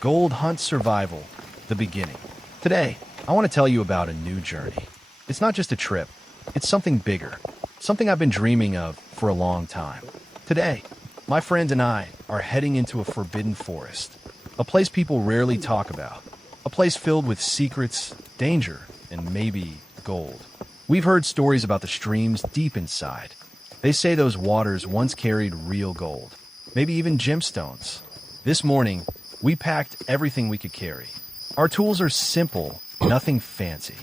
Gold Hunt Survival, the beginning. Today, I want to tell you about a new journey. It's not just a trip, it's something bigger, something I've been dreaming of for a long time. Today, my friend and I are heading into a forbidden forest, a place people rarely talk about, a place filled with secrets, danger, and maybe gold. We've heard stories about the streams deep inside. They say those waters once carried real gold, maybe even gemstones. This morning, we packed everything we could carry. Our tools are simple, nothing fancy.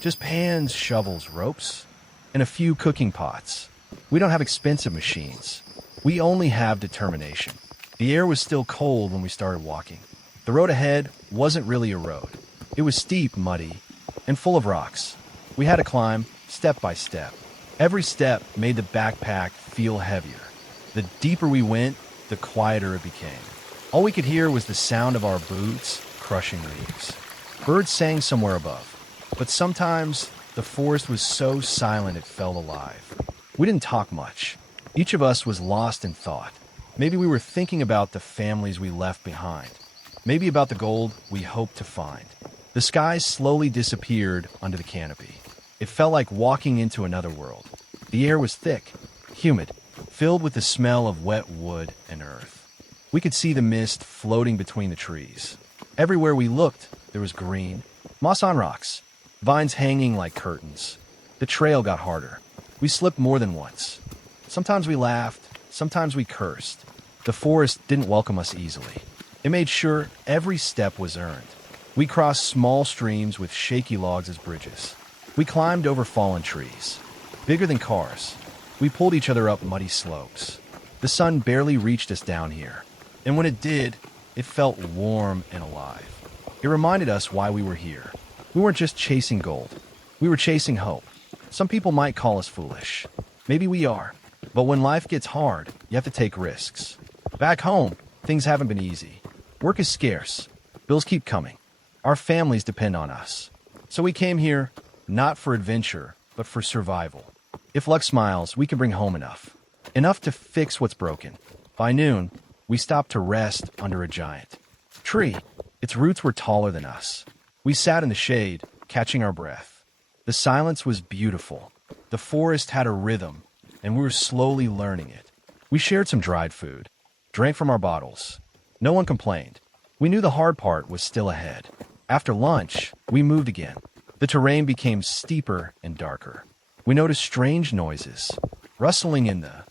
Just pans, shovels, ropes, and a few cooking pots. We don't have expensive machines. We only have determination. The air was still cold when we started walking. The road ahead wasn't really a road. It was steep, muddy, and full of rocks. We had to climb step by step. Every step made the backpack feel heavier. The deeper we went, the quieter it became. All we could hear was the sound of our boots crushing leaves. Birds sang somewhere above, but sometimes the forest was so silent it felt alive. We didn't talk much. Each of us was lost in thought. Maybe we were thinking about the families we left behind. Maybe about the gold we hoped to find. The sky slowly disappeared under the canopy. It felt like walking into another world. The air was thick, humid, filled with the smell of wet wood and earth. We could see the mist floating between the trees. Everywhere we looked, there was green, moss on rocks, vines hanging like curtains. The trail got harder. We slipped more than once. Sometimes we laughed, sometimes we cursed. The forest didn't welcome us easily. It made sure every step was earned. We crossed small streams with shaky logs as bridges. We climbed over fallen trees, bigger than cars. We pulled each other up muddy slopes. The sun barely reached us down here. And when it did, it felt warm and alive. It reminded us why we were here. We weren't just chasing gold. We were chasing hope. Some people might call us foolish. Maybe we are. But when life gets hard, you have to take risks. Back home, things haven't been easy. Work is scarce. Bills keep coming. Our families depend on us. So we came here, not for adventure, but for survival. If luck smiles, we can bring home enough. Enough to fix what's broken. By noon, we stopped to rest under a giant tree. Its roots were taller than us. We sat in the shade, catching our breath. The silence was beautiful. The forest had a rhythm, and we were slowly learning it. We shared some dried food, drank from our bottles. No one complained. We knew the hard part was still ahead. After lunch, we moved again. The terrain became steeper and darker. We noticed strange noises, rustling in the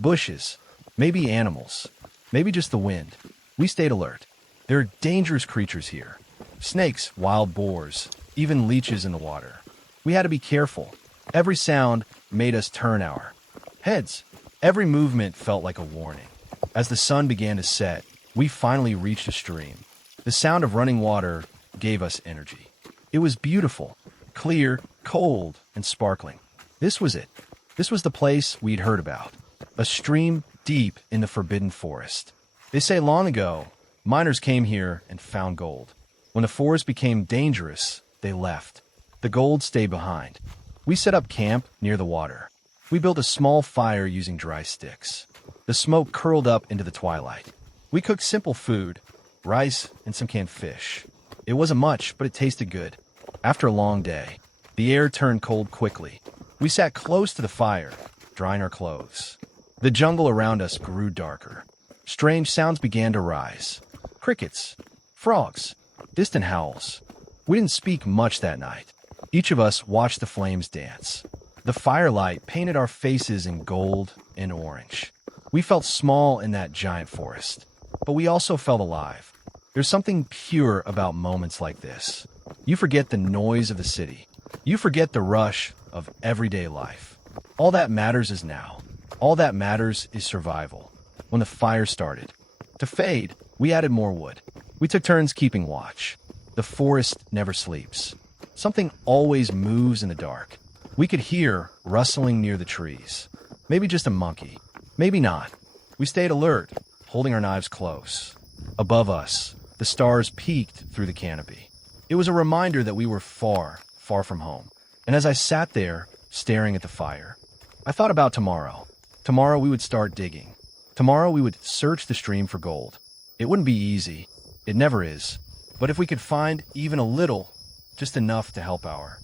bushes, maybe animals. Maybe just the wind. We stayed alert. There are dangerous creatures here. Snakes, wild boars, even leeches in the water. We had to be careful. Every sound made us turn our heads. Every movement felt like a warning. As the sun began to set, we finally reached a stream. The sound of running water gave us energy. It was beautiful, clear, cold, and sparkling. This was it. This was the place we'd heard about. A stream deep in the forbidden forest. They say long ago, miners came here and found gold. When the forest became dangerous, they left. The gold stayed behind. We set up camp near the water. We built a small fire using dry sticks. The smoke curled up into the twilight. We cooked simple food, rice and some canned fish. It wasn't much, but it tasted good. After a long day, the air turned cold quickly. We sat close to the fire, drying our clothes. The jungle around us grew darker. Strange sounds began to rise. Crickets, frogs, distant howls. We didn't speak much that night. Each of us watched the flames dance. The firelight painted our faces in gold and orange. We felt small in that giant forest, but we also felt alive. There's something pure about moments like this. You forget the noise of the city. You forget the rush of everyday life. All that matters is now. All that matters is survival. When the fire started to fade, we added more wood. We took turns keeping watch. The forest never sleeps. Something always moves in the dark. We could hear rustling near the trees. Maybe just a monkey. Maybe not. We stayed alert, holding our knives close. Above us, the stars peeked through the canopy. It was a reminder that we were far, far from home. And as I sat there, staring at the fire, I thought about tomorrow. Tomorrow we would start digging. Tomorrow we would search the stream for gold. It wouldn't be easy. It never is. But if we could find even a little, just enough to help our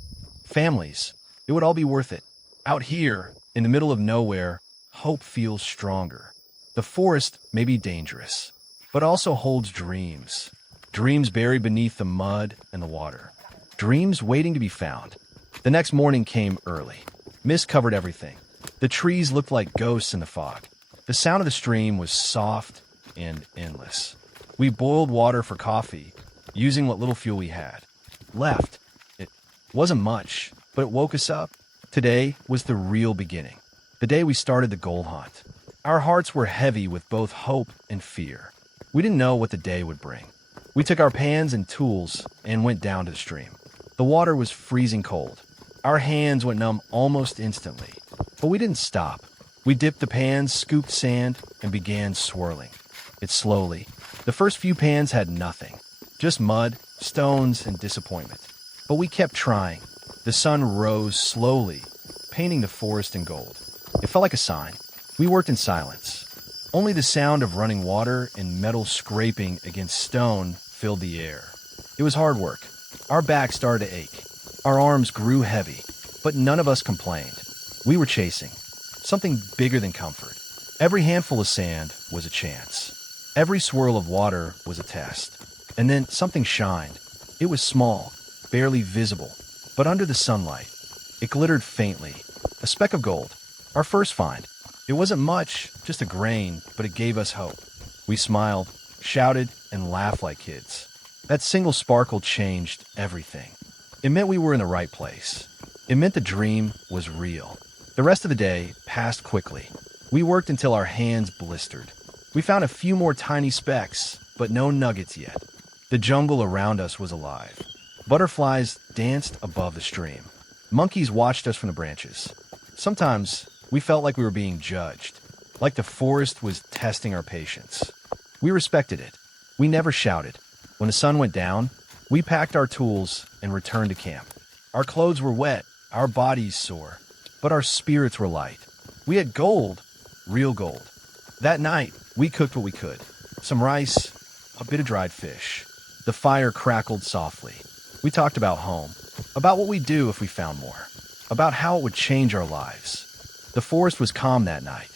families, it would all be worth it. Out here, in the middle of nowhere, hope feels stronger. The forest may be dangerous, but also holds dreams. Dreams buried beneath the mud and the water. Dreams waiting to be found. The next morning came early. Mist covered everything. The trees looked like ghosts in the fog. The sound of the stream was soft and endless. We boiled water for coffee, using what little fuel we had left. It wasn't much, but it woke us up. Today was the real beginning. The day we started the gold hunt. Our hearts were heavy with both hope and fear. We didn't know what the day would bring. We took our pans and tools and went down to the stream. The water was freezing cold. Our hands went numb almost instantly. But we didn't stop. We dipped the pans, scooped sand, and began swirling it slowly. The first few pans had nothing, just mud, stones, and disappointment. But we kept trying. The sun rose slowly, painting the forest in gold. It felt like a sign. We worked in silence. Only the sound of running water and metal scraping against stone filled the air. It was hard work. Our backs started to ache. Our arms grew heavy, but none of us complained. We were chasing something bigger than comfort. Every handful of sand was a chance. Every swirl of water was a test. And then something shined. It was small, barely visible, but under the sunlight, it glittered faintly. A speck of gold. Our first find. It wasn't much, just a grain, but it gave us hope. We smiled, shouted, and laughed like kids. That single sparkle changed everything. It meant we were in the right place. It meant the dream was real. The rest of the day passed quickly. We worked until our hands blistered. We found a few more tiny specks, but no nuggets yet. The jungle around us was alive. Butterflies danced above the stream. Monkeys watched us from the branches. Sometimes we felt like we were being judged, like the forest was testing our patience. We respected it. We never shouted. When the sun went down, we packed our tools and returned to camp. Our clothes were wet, our bodies sore, but our spirits were light. We had gold, real gold. That night, we cooked what we could. Some rice, a bit of dried fish. The fire crackled softly. We talked about home, about what we'd do if we found more, about how it would change our lives. The forest was calm that night.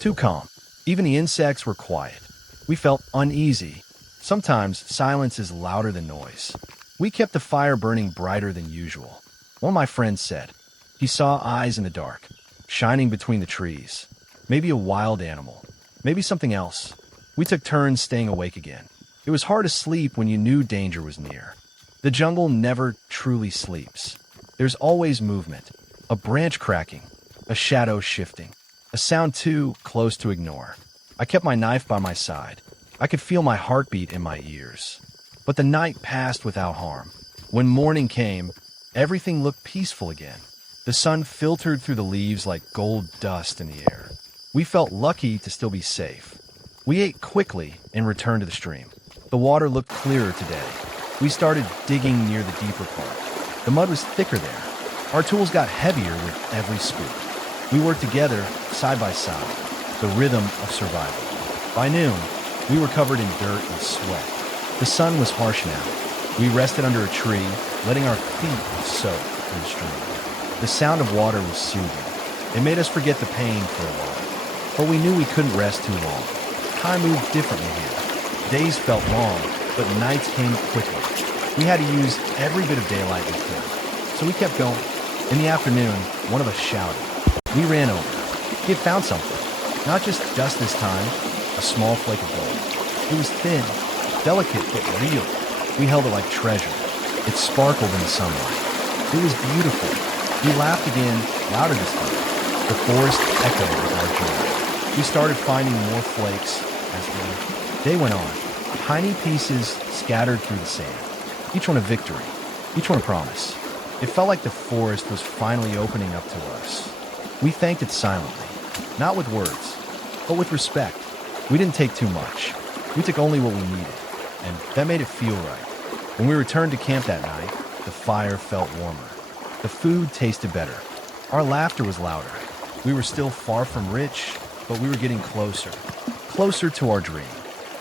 Too calm. Even the insects were quiet. We felt uneasy. Sometimes silence is louder than noise. We kept the fire burning brighter than usual. One of my friends said he saw eyes in the dark, shining between the trees. Maybe a wild animal. Maybe something else. We took turns staying awake again. It was hard to sleep when you knew danger was near. The jungle never truly sleeps. There's always movement. A branch cracking. A shadow shifting. A sound too close to ignore. I kept my knife by my side. I could feel my heartbeat in my ears. But the night passed without harm. When morning came, everything looked peaceful again. The sun filtered through the leaves like gold dust in the air. We felt lucky to still be safe. We ate quickly and returned to the stream. The water looked clearer today. We started digging near the deeper part. The mud was thicker there. Our tools got heavier with every scoop. We worked together, side by side, the rhythm of survival. By noon, we were covered in dirt and sweat. The sun was harsh now. We rested under a tree, letting our feet soak in the stream. The sound of water was soothing. It made us forget the pain for a while. But we knew we couldn't rest too long. Time moved differently here. Days felt long, but nights came quickly. We had to use every bit of daylight we could. So we kept going. In the afternoon, one of us shouted. We ran over. He had found something. Not just dust this time, a small flake of gold. It was thin, delicate, but real. We held it like treasure. It sparkled in the sunlight. It was beautiful. We laughed again, louder this time. The forest echoed with our joy. We started finding more flakes as the day went on. Tiny pieces scattered through the sand. Each one a victory. Each one a promise. It felt like the forest was finally opening up to us. We thanked it silently. Not with words, but with respect. We didn't take too much. We took only what we needed. And that made it feel right. When we returned to camp that night, the fire felt warmer. The food tasted better. Our laughter was louder. We were still far from rich, but we were getting closer. Closer to our dream.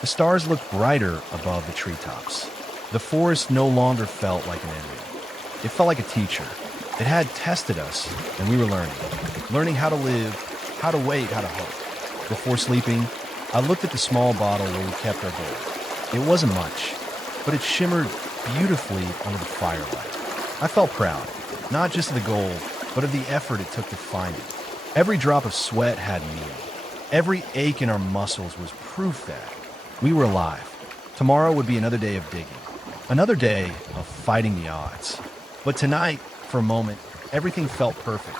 The stars looked brighter above the treetops. The forest no longer felt like an enemy. It felt like a teacher. It had tested us, and we were learning. Learning how to live, how to wait, how to hope. Before sleeping, I looked at the small bottle where we kept our gold. It wasn't much, but it shimmered beautifully under the firelight. I felt proud, not just of the gold, but of the effort it took to find it. Every drop of sweat had meaning. Every ache in our muscles was proof that we were alive. Tomorrow would be another day of digging, another day of fighting the odds. But tonight, for a moment, everything felt perfect.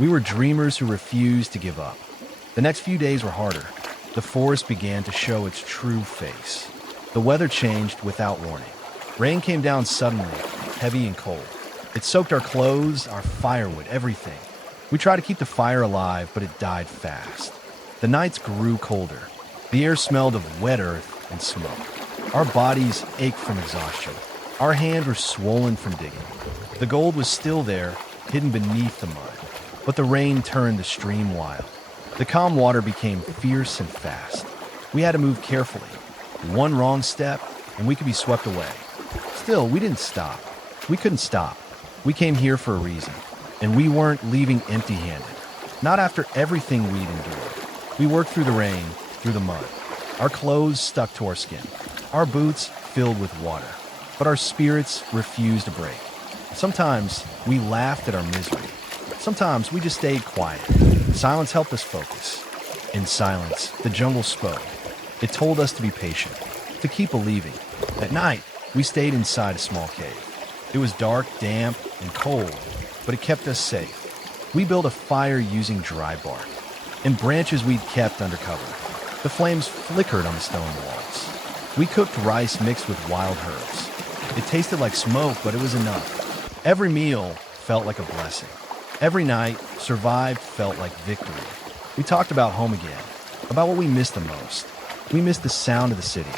We were dreamers who refused to give up. The next few days were harder. The forest began to show its true face. The weather changed without warning. Rain came down suddenly, heavy and cold. It soaked our clothes, our firewood, everything. We tried to keep the fire alive, but it died fast. The nights grew colder. The air smelled of wet earth and smoke. Our bodies ached from exhaustion. Our hands were swollen from digging. The gold was still there, hidden beneath the mud. But the rain turned the stream wild. The calm water became fierce and fast. We had to move carefully. One wrong step, and we could be swept away. Still, we didn't stop. We couldn't stop. We came here for a reason, and we weren't leaving empty-handed. Not after everything we'd endured. We worked through the rain, through the mud. Our clothes stuck to our skin. Our boots filled with water. But our spirits refused to break. Sometimes we laughed at our misery. Sometimes we just stayed quiet. Silence helped us focus. In silence, the jungle spoke. It told us to be patient, to keep believing. At night, we stayed inside a small cave. It was dark, damp, and cold, but it kept us safe. We built a fire using dry bark and branches we'd kept under cover. The flames flickered on the stone walls. We cooked rice mixed with wild herbs. It tasted like smoke, but it was enough. Every meal felt like a blessing. Every night, survived felt like victory. We talked about home again, about what we missed the most. We missed the sound of the city.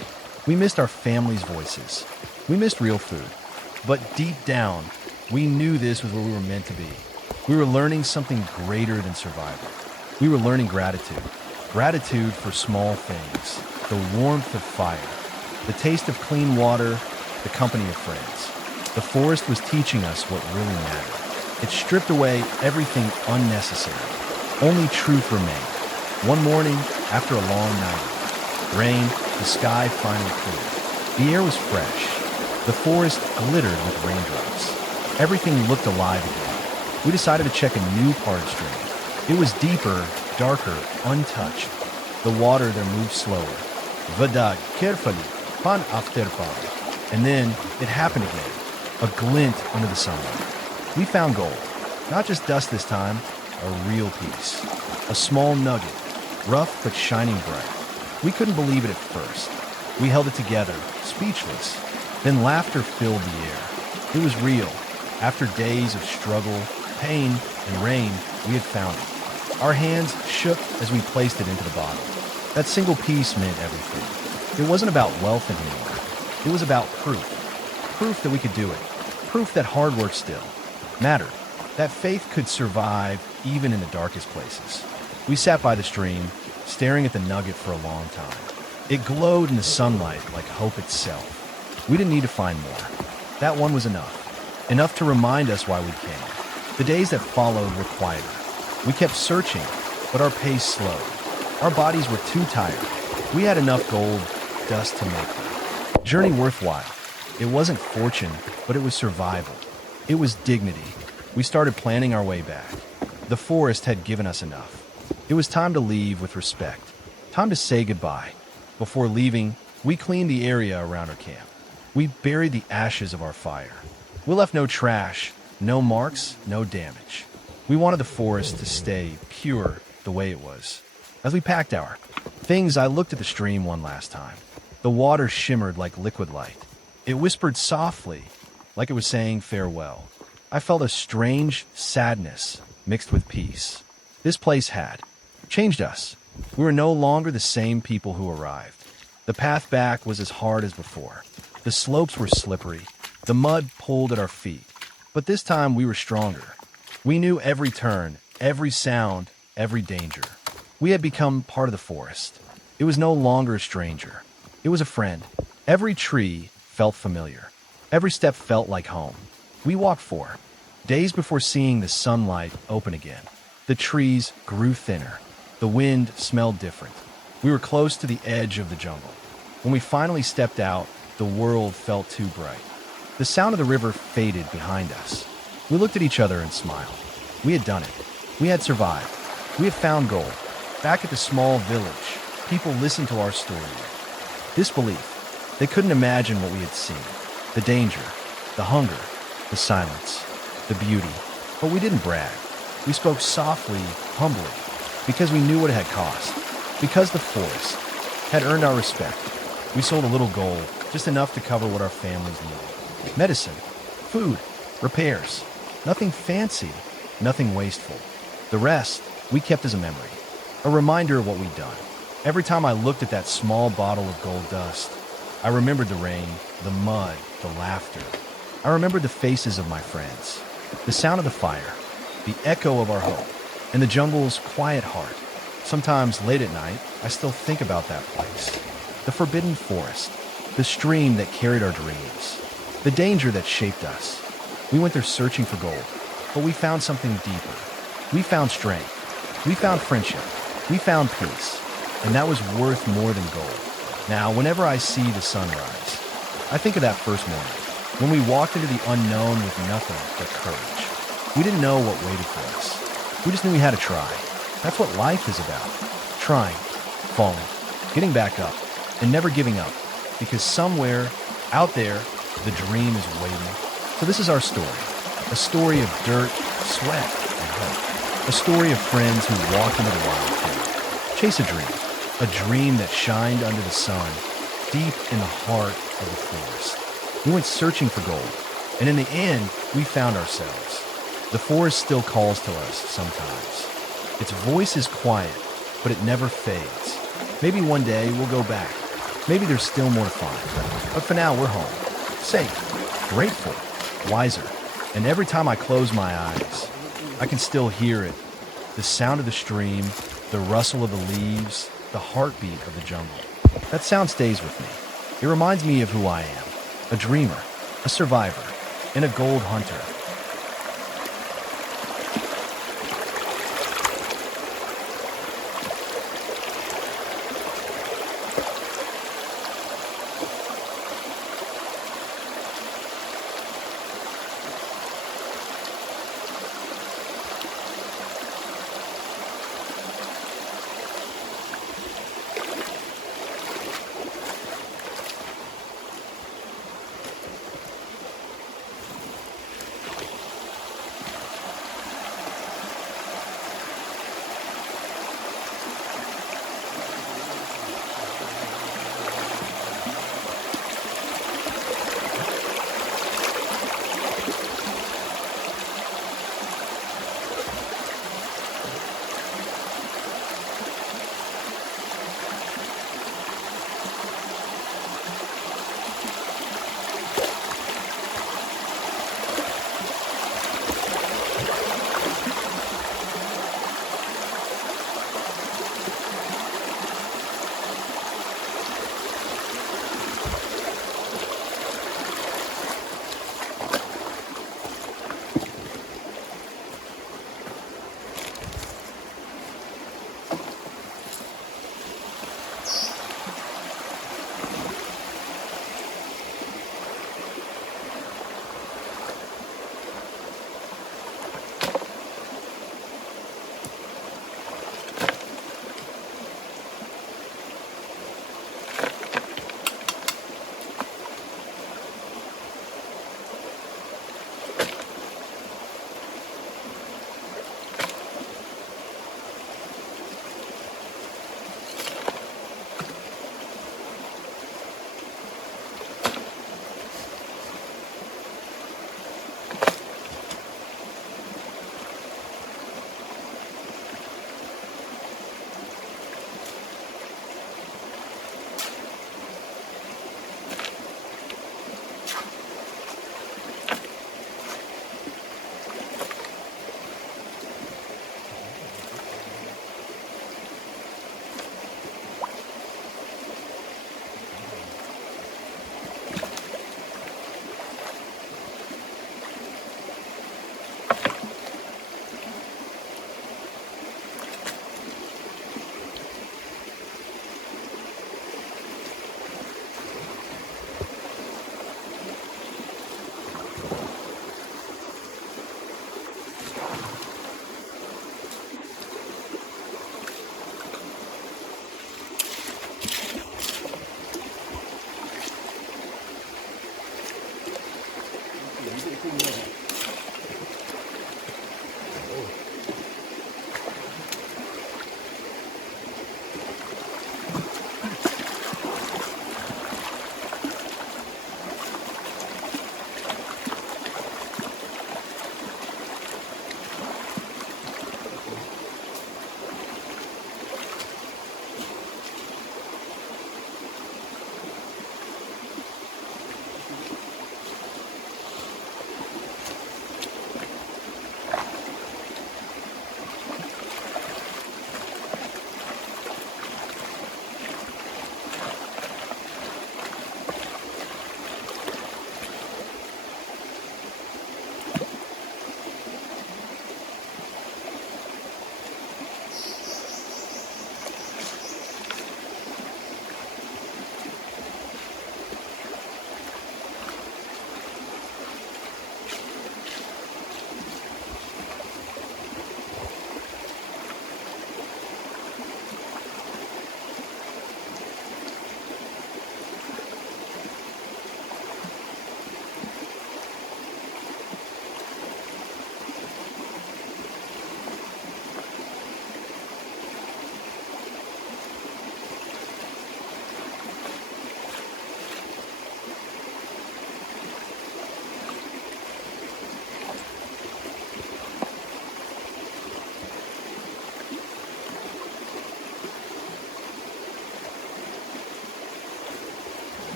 We missed our families' voices. We missed real food. But deep down, we knew this was where we were meant to be. We were learning something greater than survival. We were learning gratitude. Gratitude for small things. The warmth of fire. The taste of clean water. The company of friends. The forest was teaching us what really mattered. It stripped away everything unnecessary. Only truth remained. One morning, after a long night, rain, the sky finally cleared. The air was fresh. The forest glittered with raindrops. Everything looked alive again. We decided to check a new part of the stream. It was deeper, darker, untouched. The water there moved slower. Vadag, carefully, pan after pan. And then it happened again. A glint under the sunlight. We found gold. Not just dust this time, a real piece. A small nugget, rough but shining bright. We couldn't believe it at first. We held it together, speechless. Then laughter filled the air. It was real. After days of struggle, pain, and rain, we had found it. Our hands shook as we placed it into the bottle. That single piece meant everything. It wasn't about wealth anymore. It was about proof. Proof that we could do it. Proof that hard work still mattered. That faith could survive even in the darkest places. We sat by the stream, staring at the nugget for a long time. It glowed in the sunlight like hope itself. We didn't need to find more. That one was enough. Enough to remind us why we came. The days that followed were quieter. We kept searching, but our pace slowed. Our bodies were too tired. We had enough gold dust to make it. Journey worthwhile. It wasn't fortune, but it was survival. It was dignity. We started planning our way back. The forest had given us enough. It was time to leave with respect. Time to say goodbye. Before leaving, we cleaned the area around our camp. We buried the ashes of our fire. We left no trash, no marks, no damage. We wanted the forest to stay pure the way it was. As we packed our things, I looked at the stream one last time. The water shimmered like liquid light. It whispered softly, like it was saying farewell. I felt a strange sadness mixed with peace. This place had changed us. We were no longer the same people who arrived. The path back was as hard as before. The slopes were slippery. The mud pulled at our feet. But this time we were stronger. We knew every turn, every sound, every danger. We had become part of the forest. It was no longer a stranger. It was a friend. Every tree felt familiar. Every step felt like home. We walked for days before seeing the sunlight open again. The trees grew thinner. The wind smelled different. We were close to the edge of the jungle. When we finally stepped out, the world felt too bright. The sound of the river faded behind us. We looked at each other and smiled. We had done it. We had survived. We had found gold. Back at the small village, people listened to our story. Disbelief. They couldn't imagine what we had seen. The danger, the hunger, the silence, the beauty. But we didn't brag. We spoke softly, humbly, because we knew what it had cost. Because the forest had earned our respect. We sold a little gold, just enough to cover what our families needed. Medicine, food, repairs. Nothing fancy, nothing wasteful. The rest, we kept as a memory. A reminder of what we'd done. Every time I looked at that small bottle of gold dust, I remembered the rain, the mud, the laughter. I remembered the faces of my friends, the sound of the fire, the echo of our hope, and the jungle's quiet heart. Sometimes late at night, I still think about that place. The forbidden forest, the stream that carried our dreams, the danger that shaped us. We went there searching for gold, but we found something deeper. We found strength. We found friendship. We found peace. And that was worth more than gold. Now, whenever I see the sunrise, I think of that first morning, when we walked into the unknown with nothing but courage. We didn't know what waited for us. We just knew we had to try. That's what life is about. Trying, falling, getting back up, and never giving up. Because somewhere, out there, the dream is waiting. So this is our story. A story of dirt, sweat, and hope. A story of friends who walked into the wild to chase a dream that shined under the sun, deep in the heart of the forest. We went searching for gold, and in the end, we found ourselves. The forest still calls to us sometimes. Its voice is quiet, but it never fades. Maybe one day we'll go back. Maybe there's still more to find. But for now, we're home. Safe, grateful, wiser. And every time I close my eyes, I can still hear it. The sound of the stream, the rustle of the leaves, the heartbeat of the jungle. That sound stays with me. It reminds me of who I am. A dreamer, a survivor, and a gold hunter.